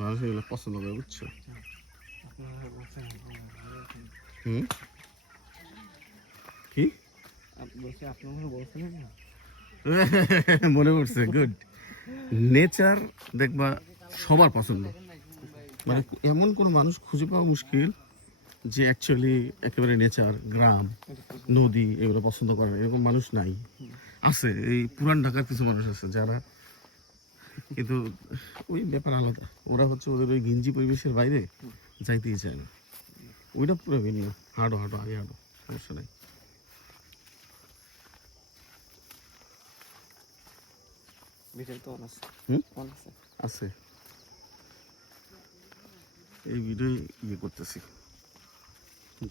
মানুষ এগুলো পছন্দ করে, বুঝছো? কি মনে করছে? গুড। নেচার দেখবা সবার পছন্দ, মানে এমন কোনো মানুষ খুঁজে পাওয়া মুশকিল যে অ্যাকচুয়ালি একেবারে নেচার, গ্রাম, নদী এগুলো পছন্দ করে না, এরকম মানুষ নাই। আছে, এই পুরান ঢাকার কিছু মানুষ আছে যারা, কিন্তু ওই ব্যাপার আলাদা। ওরা হচ্ছে ওদের ওই ঘিঞ্জি পরিবেশের বাইরে যাইতেই চায় না। ওইটা পুরো ভিন্ন। হাঁটো হাঁটো, আগে হাঁটো, সমস্যা নাই। আছে, এই ভিডিও ইয়ে করতেছি,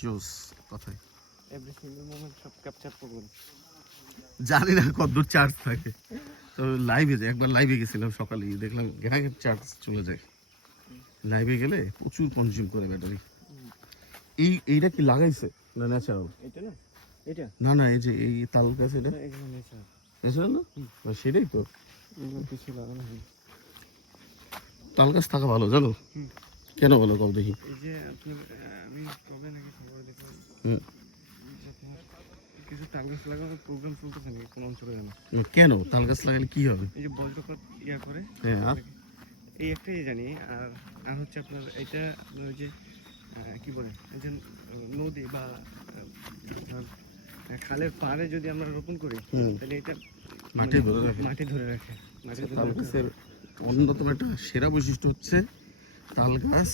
জোস কথায়। জানি না কতদূর চার্জ থাকে, তো লাইভে যাই। একবার লাইভে গেছিলাম সকালে, দেখলাম গ্যাংয়ের চার্জ চলে যায়। লাইভে গেলে প্রচুর কনজিউম করে ব্যাটারি। এইটা কি লাগাইছে না ন্যাচারাল? না না, এই যে এই তাল গাছ, এটা ন্যাচারাল না? সেটাই তো, তাল গাছ থাকা ভালো, জানো কেন বলো? কব দেখি। কেন তাল গাছ লাগালে কি হবে? এই যে বজ্রপাত ইয়া করে, এই একটাই জানি। আর হচ্ছে আপনার এটা আপনার ওই যে কি বলে, যে নদী বা খালের পাড়ে যদি আমরা রোপণ করি তাহলে এটা মাটি ধরে রাখে। তাল গাছের অন্যতম একটা সেরা বৈশিষ্ট্য হচ্ছে তাল গাছ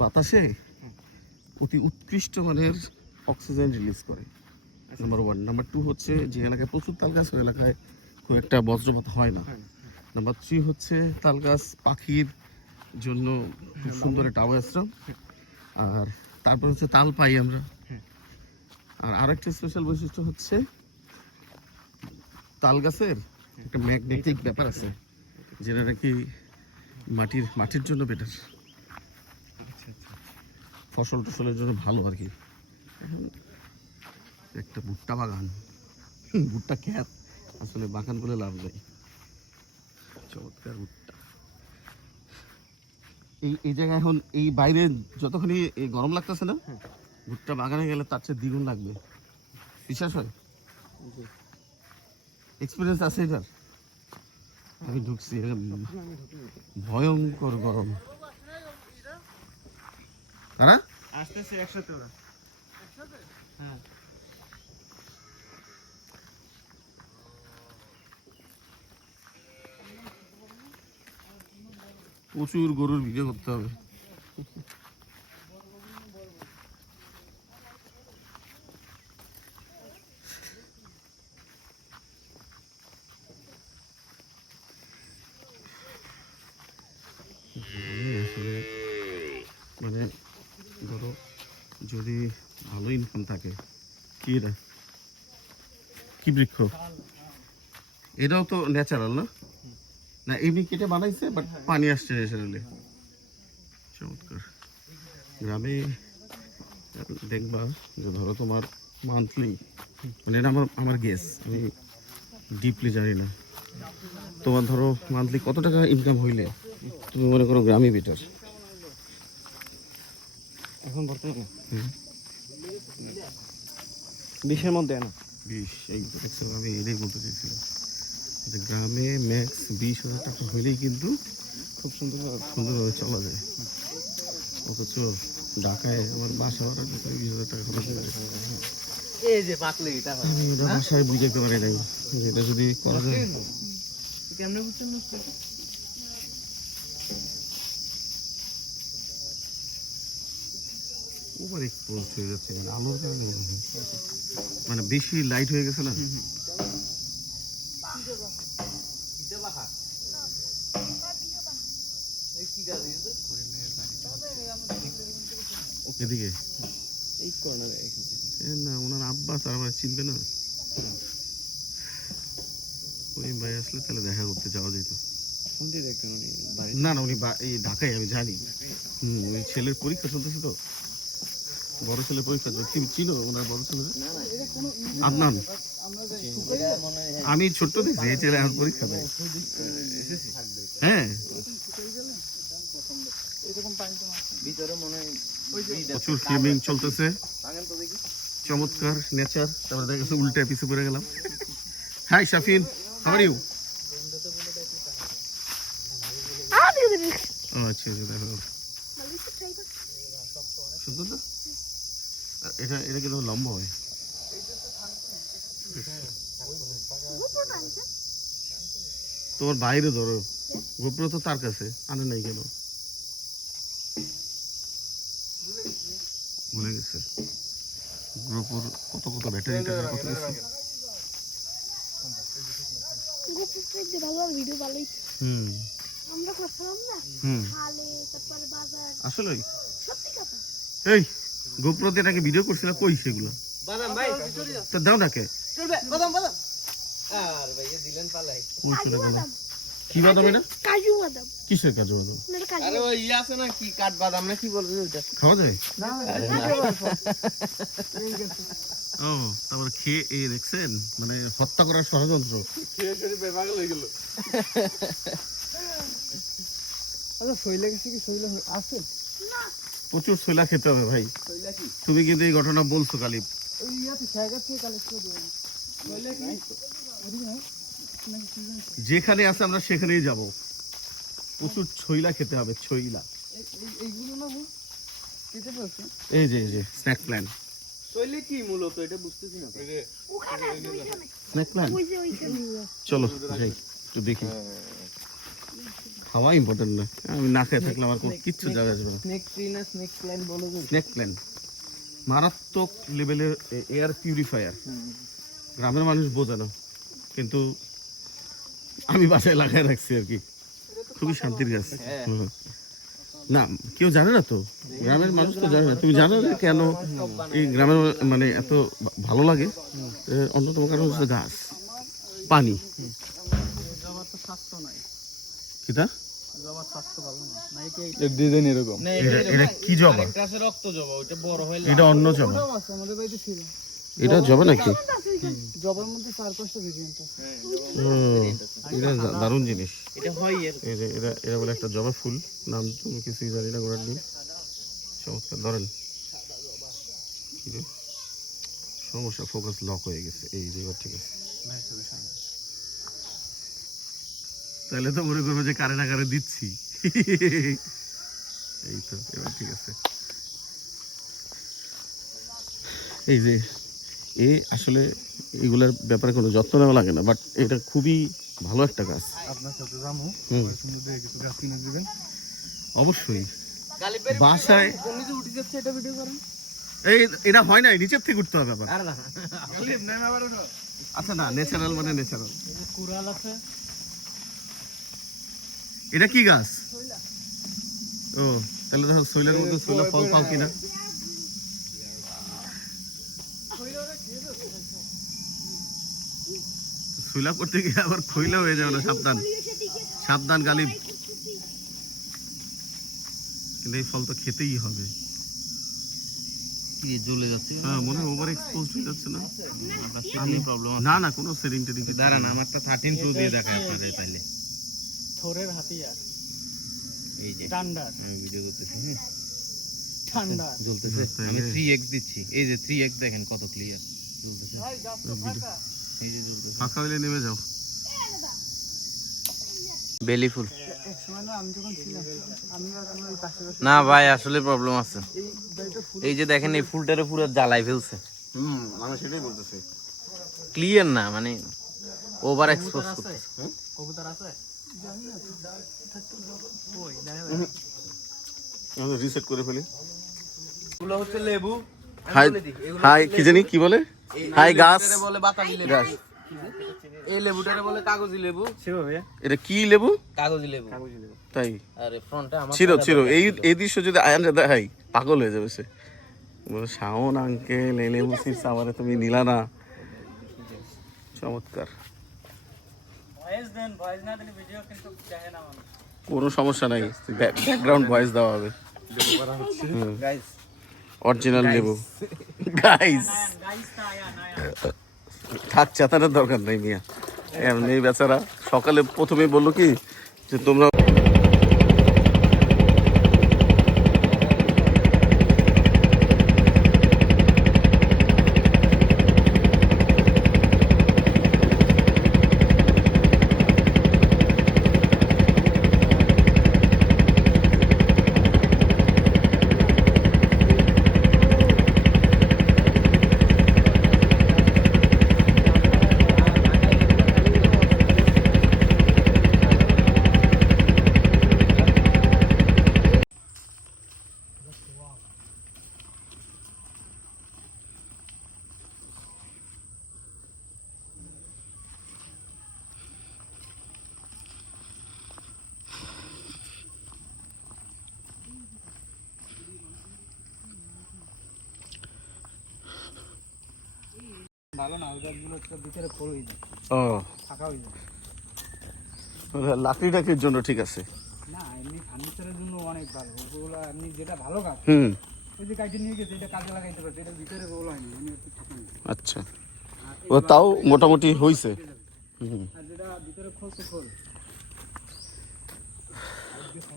বাতাসে অতি উৎকৃষ্ট মানের অক্সিজেন রিলিজ করে, নাম্বার 1। নাম্বার 2 হচ্ছে যে এলাকায় প্রচুর তাল গাছ, ওই এলাকায় খুব একটা বজ্রপাত হয় না। নাম্বার 3 হচ্ছে তাল গাছ পাখির জন্য খুব সুন্দর একটা আবাসস্থল। আর তারপর হচ্ছে তাল পাই আমরা। আর আরেকটা স্পেশাল বৈশিষ্ট্য হচ্ছে তাল গাছের একটা ম্যাগনেটিক ব্যাপার আছে, যেটা নাকি মাটির জন্য বেটার, ফসল টসলের জন্য ভালো আর কি। একটা ভুট্টা বাগান, ভুট্টা ক্ষেত, আসলে বাগান করে লাভ নেই। চমৎকার ভুট্টা। এই জায়গায় এখন এই বাইরে যতখানি গরম লাগতেছে না, ভুট্টা বাগানে গেলে তার চেয়ে দ্বিগুণ লাগবে। বিশ্বাস হয়? এক্সপিরিয়েন্স আছে এটার? আমি ঢুকছি, ভয়ঙ্কর গরম। হ্যাঁ, আসতেছে একসাথে ওরা। হ্যাঁ, প্রচুর গরুর ভিডিও করতে হবে। মানে ধরো যদি ভালো ইনকাম থাকে, কি এটা কি বৃক্ষ? এটাও তো ন্যাচারাল না? না এমনি কেটে বানাইছে, বাট পানি আসছে ন্যাচারালি। চমৎকার। গ্রামে দেখবা যে ধরো তোমার মান্থলি, মানে এটা আমার গেস, আমি ডিপলি জানি না, তোমার ধরো মান্থলি কত টাকা ইনকাম হইলে তুমি মনে করো গ্রামে বেটার? এখন বর্তমানে 20-এর মধ্যে না? 20, এই আমি এটাই বলতে চাইছিলাম যে গ্রামে ম্যাক্স 20,000 টাকা হইলেই কিন্তু খুব সুন্দরভাবে চলা যায়। অথচ ঢাকায় আমার বাসা ভাড়া 20,000 টাকা খরচ হয়ে যায়। আমি এটা বাসায় বুঝাইতে পারি নাই, এটা যদি করা যায়। ওভার এক্সপোজড হয়ে যাচ্ছে, মানে আলোর কারণে মনে হয়, মানে বেশি লাইট হয়ে গেছে না। এদিকে এই কর্নারে না, ওনার আব্বা তার আমার চিনবে না। ওই ভাই আসলে তাহলে দেখা করতে যাওয়া যেত। না না, উনি এই ঢাকায়, আমি জানি। ওই ছেলের পরীক্ষা চলতেছে তো, বড় ছেলের পরীক্ষা। তুমি চিনো ওনার বড় ছেলে? আদনান। আমি ছোট্ট দেখছি, এই ছেলে আমার পরীক্ষা দেয়। হ্যাঁ, প্রচুর ফিল্মিং চলতেছে, চমৎকার নেচার। তারপরে দেখা গেছে উল্টে পিছু পড়ে গেলাম। Hi Shafin, how are you? ও আচ্ছা আচ্ছা, দেখো সুন্দর না? এটা এটা কিন্তু লম্বা হয়। তোমার বাইরে ধরো, গোপ্রো তো তার কাছে, আনে নাই কেন? ভুলে গেছে গোপ্রোর কত কত ব্যাটারি টাকা কত কিছু। আসলে এই গোপ্রো দিয়ে এটাকে ভিডিও করছিল, কই সেগুলো? তো দাও নাকে কি বাদাম? এটা কাজু বাদাম। কিসের কাজু বাদাম? আরে ওই ইয়ে আছে না কি কাঠ বাদাম না কি বলবে ওটা? খাওয়া যায়? ও তারপর খেয়ে এই দেখছেন, মানে হত্যা করার ষড়যন্ত্র। খেয়ে খেয়ে বেপাগল হয়ে গেল। আচ্ছা শৈলা গেছে কি শৈলা আছে? প্রচুর শৈলা খেতে হবে ভাই। শৈলা কি? তুমি কিন্তু এই ঘটনা বলছো কালিপ। ওই ইয়াতে জায়গা থেকে কালেক্ট করে দেব। শৈলা কি? যেখানে আছে আমরা সেখানেই যাব। প্রচুর ছইলা খেতে হবে, ছইলা। এইগুলো না কেটে ফেলছে। এই যে স্ন্যাক প্ল্যান। শৈলা কি মূলত এটা বুঝতেছি না। স্ন্যাক প্ল্যান, চলো যাই একটু দেখি। খাওয়া ইম্পর্টেন্ট না, আমি না খেয়ে থাকলে আমার কোনো কিচ্ছু যাবে আসবে না। স্নেক ট্রি না স্নেক প্ল্যান বলে যে? স্ন্যাক প্ল্যান মারাত্মক লেভেলের এয়ার পিউরিফায়ার। গ্রামের মানুষ বোঝে না, কিন্তু আমি বাসায় লাগায় রাখছি আর কি। খুবই শান্তির গাছ। না কেউ জানে না তো, গ্রামের মানুষ তো জানে না। তুমি জানো যে কেন এই গ্রামের মানে এত ভালো লাগে? অন্যতম কারণ হচ্ছে গাছ, পানি। কিটা ডিজাইন এরকম। এটা কি জবা? রক্ত জবা, ওটা বড় হইলে এটা অন্য জবা। আমাদের বাড়িতে ছিল। এটা জবা নাকি? জবার মধ্যে 4-5টা ভেরিয়েন্ট আছে। এটা দারুণ জিনিস। এটা হয় এটা বলে একটা জবা ফুল, নাম তুমি কিছুই জানি না গোড়ার নেই। চমৎকার। ধরেন কি রে সমস্যা, ফোকাস লক হয়ে গেছে। এই যে এবার ঠিক আছে। তাহলে তো মনে করবো যে কারে না কারে দিচ্ছি। এই তো এবার ঠিক আছে। এই যে আসলে এগুলোর ব্যাপারে কোনো যত্ন নেওয়া লাগে না, বাট এটা খুবই ভালো একটা গাছ। আপনার সাথে যাবো, সমুদ্রে কিছু গাছ কিনে দিবেন অবশ্যই। বাসায় উঠে যাচ্ছে, এটা ভিডিও করেন। এটা হয় না, নিচের থেকে উঠতে হবে আবার। আরে না ক্লিপ নেন আবার। আচ্ছা না, ন্যাচারাল মানে ন্যাচারাল। এই যে কুড়াল আছে। এটা কি গাছ? ও তাহলে দেখো শৈলার মধ্যে শৈলা ফল পাও কিনা। শৈলা করতে গিয়ে আবার খৈলা হয়ে যাবে না, সাবধান সাবধান গালিব। কিন্তু এই ফল তো খেতেই হবে। কি জ্বলে যাচ্ছে? হ্যাঁ মনে হয় ওভার এক্সপোজড হয়ে যাচ্ছে না? আমি প্রবলেম না না কোনো সেটিং টেটিং। দাঁড়ান আমারটা 13 প্রো দিয়ে দেখায় আপনাদের তাইলে। থোরের হাতিয়ার এই যে ঠান্ডা আমি ভিডিও করতেছি। হ্যাঁ ঠান্ডা জ্বলতেছে। আমি 3x দিচ্ছি, এই যে 3x দেখেন কত ক্লিয়ার জ্বলতেছে। এই যে জ্বলতেছে। ফাঁকা হইলে নেমে যাও। বেলি ফুল না ভাই, আসলে প্রবলেম আছে। এই যে দেখেন এই ফুলটারে পুরো জ্বালাই ফেলছে। আমি সেটাই বলতেছি, ক্লিয়ার না, মানে ওভার এক্সপোজ করতেছে। কবুতর আছে আমি রিসেট করে ফেলি। এগুলো হচ্ছে লেবু। হাই হাই কি জানি কি বলে? হাই গাছ বলে বাতাবি লেবু। গাছ। এই লেবুটারে বলে কাগজি লেবু। সেভাবে এটা কি লেবু? কাগজি লেবু। কাগজি লেবু তাই? আরে ফ্রন্টে আমার ছিল এই দৃশ্য যদি আয়ান দেখাই পাগল হয়ে যাবে সে। বলে শাওন আঙ্কেল এই লেবু চিপস আমারে তুমি নিলা না। চমৎকার। ভয়েস দেন, ভয়েস না দিলে ভিডিও কিন্তু চাহে না মানুষ। কোনো সমস্যা নাই, ব্যাকগ্রাউন্ড ভয়েস দেওয়া হবে। গাইস অরিজিনাল লেবু গাইস। থাক চেতানোর দরকার নেই মিয়া, এমনি বেচারা সকালে প্রথমে বললো কি যে তোমরা ভালো না, ওইগুলো ভিতরে খোল হয়ে যায়, ও ফাঁকা হয়ে যায়। লাকড়ি টাকির জন্য ঠিক আছে। না এমনি ফার্নিচারের জন্য অনেক ভালো ওগুলো, এমনি যেটা ভালো কাজ হুম, ওই যে কাঠি নিয়ে গেছে এটা কাজে লাগাইতে পারছে, এটার ভিতরে রোল হয়নি, এমনি একটু ঠিক নেই। আচ্ছা, ও তাও মোটামুটি হয়েছে। হুম, আর যেটা ভিতরে খোল তো খোল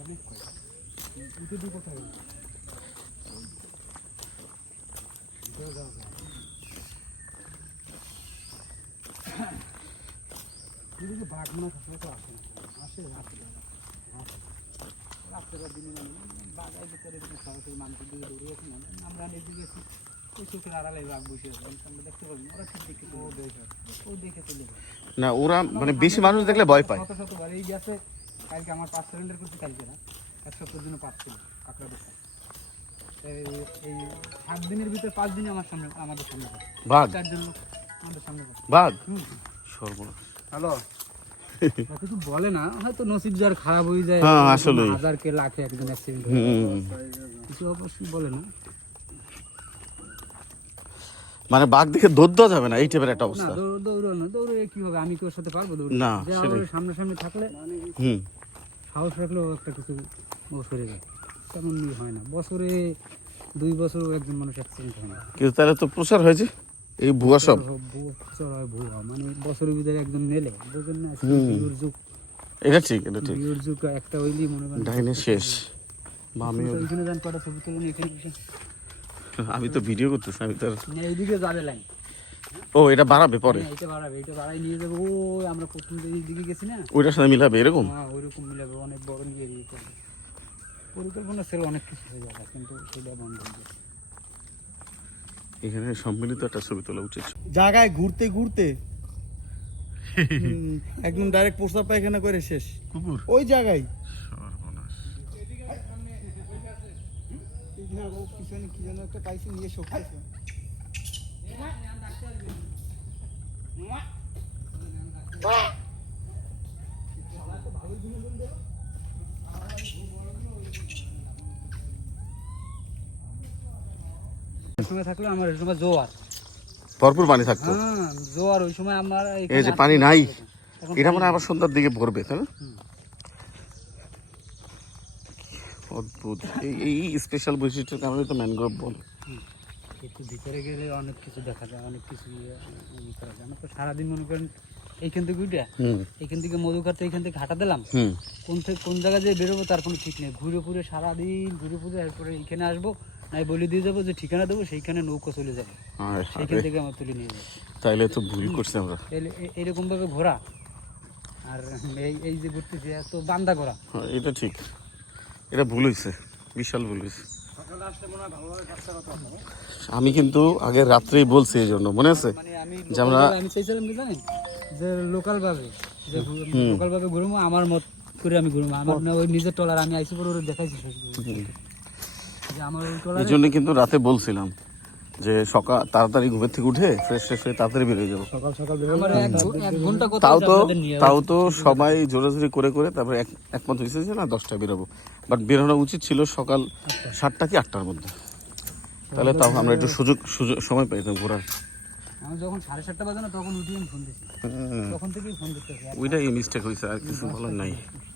অনেক খোল, উঠে দিয়ে কোথায় বাঘ মনে থাকলে তো আসে না, আসে রাত্রের দিনে মানে বাঘ আইতে করে সরাসরি মানুষের দিকে দৌড়ে গেছে, আমরা এদিকে গেছি ওই চোখের আড়ালে বাঘ বসে আছে, আমরা দেখতে পারি ওরা ঠিক দেখে ও দেখে চলে যায়। না ওরা মানে বেশি মানুষ দেখলে ভয় পায়। শত শতবার এই গেছে, কালকে আমার 5 সিলিন্ডার করছি, কালকে না 1 সপ্তাহের জন্য 5 ছিল কাঁকড়া বসা। এই 7 দিনের ভিতর 5 দিনে আমার সামনে, আমাদের সামনে বাঘ, 4 জন আমাদের সামনে। বাঘ সর্বনাশ। হ্যালো কিছু বলে না, হয়তো নসিব যার খারাপ হয়ে যায়, হ্যাঁ, আসলেই। হাজারকে লাখে একজন অ্যাক্সিডেন্ট কিছু অবশ্যই বলে না। মানে বাঘ দেখে দৌড় দেওয়া যাবে না, এই টাইপের একটা না অবস্থা। দৌড়ে কি হবে, আমি কেউ সাথে পারবো দৌড়? না, যে সেটাই। আমার সামনাসামনি থাকলে হুম, সাহস রাখলেও একটা কিছু ও সরে যায়, তেমন হয় না। বছরে 2 বছরও একজন মানুষ অ্যাক্সিডেন্ট হয় না। কিন্তু তাহলে তো প্রচার হয়েছে এই ভুয়া সব। ভুয়া মানে বছরের ভিতরে একজন নেলে বুঝলেন না, বিয়ের যুগ, এটা ঠিক, এটা ঠিক। বিয়ের যুগ একটা হইলি মনে করেন ডাইনে শেষ। আমি এখানে যান, কটা ছবি তুলে নিয়ে এখানে বসে। আমি তো ভিডিও করতেছি, আমি তো আর- না, এইদিকে যাবে লাইন, ও এটা বাড়াবে পরে, এটা বাড়াবে, এটা বাড়াই নিয়ে যাবে। ও আমরা প্রথম দিকে গেছি না, ওইটার সাথে মিলাবে এরকম। হ্যাঁ ওইরকম মিলাবে, অনেক বড় নিয়ে দিয়ে করবে। পরিকল্পনা ছিল অনেক কিছু হয়ে যাবে, কিন্তু সেটা বন্ধ হয়ে গেছে। এখানে সম্মিলিত একটা ছবি তোলা উচিত। জায়গায় ঘুরতে ঘুরতে একদম ডাইরেক্ট প্রস্তাব পায়খানা করে শেষ কুকুর ওই জায়গায়। সর্বনাশ। পিছনে কি যেন একটা পাইছি, নিয়ে শোকাইছে। ওই সময় থাকলে আমার ওই সময় জোয়ার, ভরপুর পানি থাকতো। হ্যাঁ জোয়ার ওই সময় আমার এই যে পানি নাই, এটা মানে আবার সন্ধ্যার দিকে ভরবে, তাই না? অদ্ভুত। এই স্পেশাল বৈশিষ্ট্যের কারণে তো ম্যানগ্রোভ বলে। একটু ভিতরে গেলে অনেক কিছু দেখা যায়, অনেক কিছু করা যায়। আমরা তো সারাদিন মনে করেন এইখান থেকে উঠে হুম এইখান থেকে মধু কাটতে এইখান থেকে হাঁটা দিলাম, হুম, কোন জায়গায় যে বেরোবো তার কোনো ঠিক নেই। ঘুরে ঘুরে সারাদিন ঘুরে ঘুরে এরপরে এইখানে আসবো, নাই বলে দিয়ে যাবো যে ঠিকানা দেবো, সেইখানে নৌকা চলে যাবে, সেইখান থেকে আমার তুলে নিয়ে যাবে। তাইলে তো ভুল করছি আমরা। এইরকম ভাবে ঘোরা, আর এই যে ঘুরতেছি এত বান্দা ঘোরা। হ্যাঁ, এটা ঠিক, এটা ভুল হয়েছে, বিশাল ভুল হয়েছে। আমি কিন্তু আগে রাত্রেই বলছি, এই জন্য মনে আছে মানে যে আমরা আমি চাইছিলাম কি জানেন, যে লোকাল ভাবে যে লোকাল ভাবে ঘুরবো, আমার মত করে আমি ঘুরবো, আমার না ওই নিজের টলার আমি আইসি পরে ওরা দেখাইছি যে আমার ওই এই টলারে জন্য কিন্তু রাতে বলছিলাম যে সকাল তাড়াতাড়ি ঘুমের থেকে উঠে ফ্রেশ ফ্রেশ হয়ে তাড়াতাড়ি বেরিয়ে যাবো। সকাল সকাল আমার 1 ঘন্টা কথা তাও তো সবাই জোরাজোরি করে করে তারপরে একমত হয়েছে যে না 10টায় বেরোবো, বাট বেরোনো উচিত ছিল সকাল 7টা কি 8টার মধ্যে, তাহলে তাও আমরা একটু সুযোগ সময় পাইতাম ঘোরার। আমি যখন 7:30 বাজে না তখন উঠি আমি ফোন দিচ্ছি, তখন থেকেই ফোন দিতেছি। ওইটাই মিস্টেক হয়েছে, আর কিছু বলার নাই।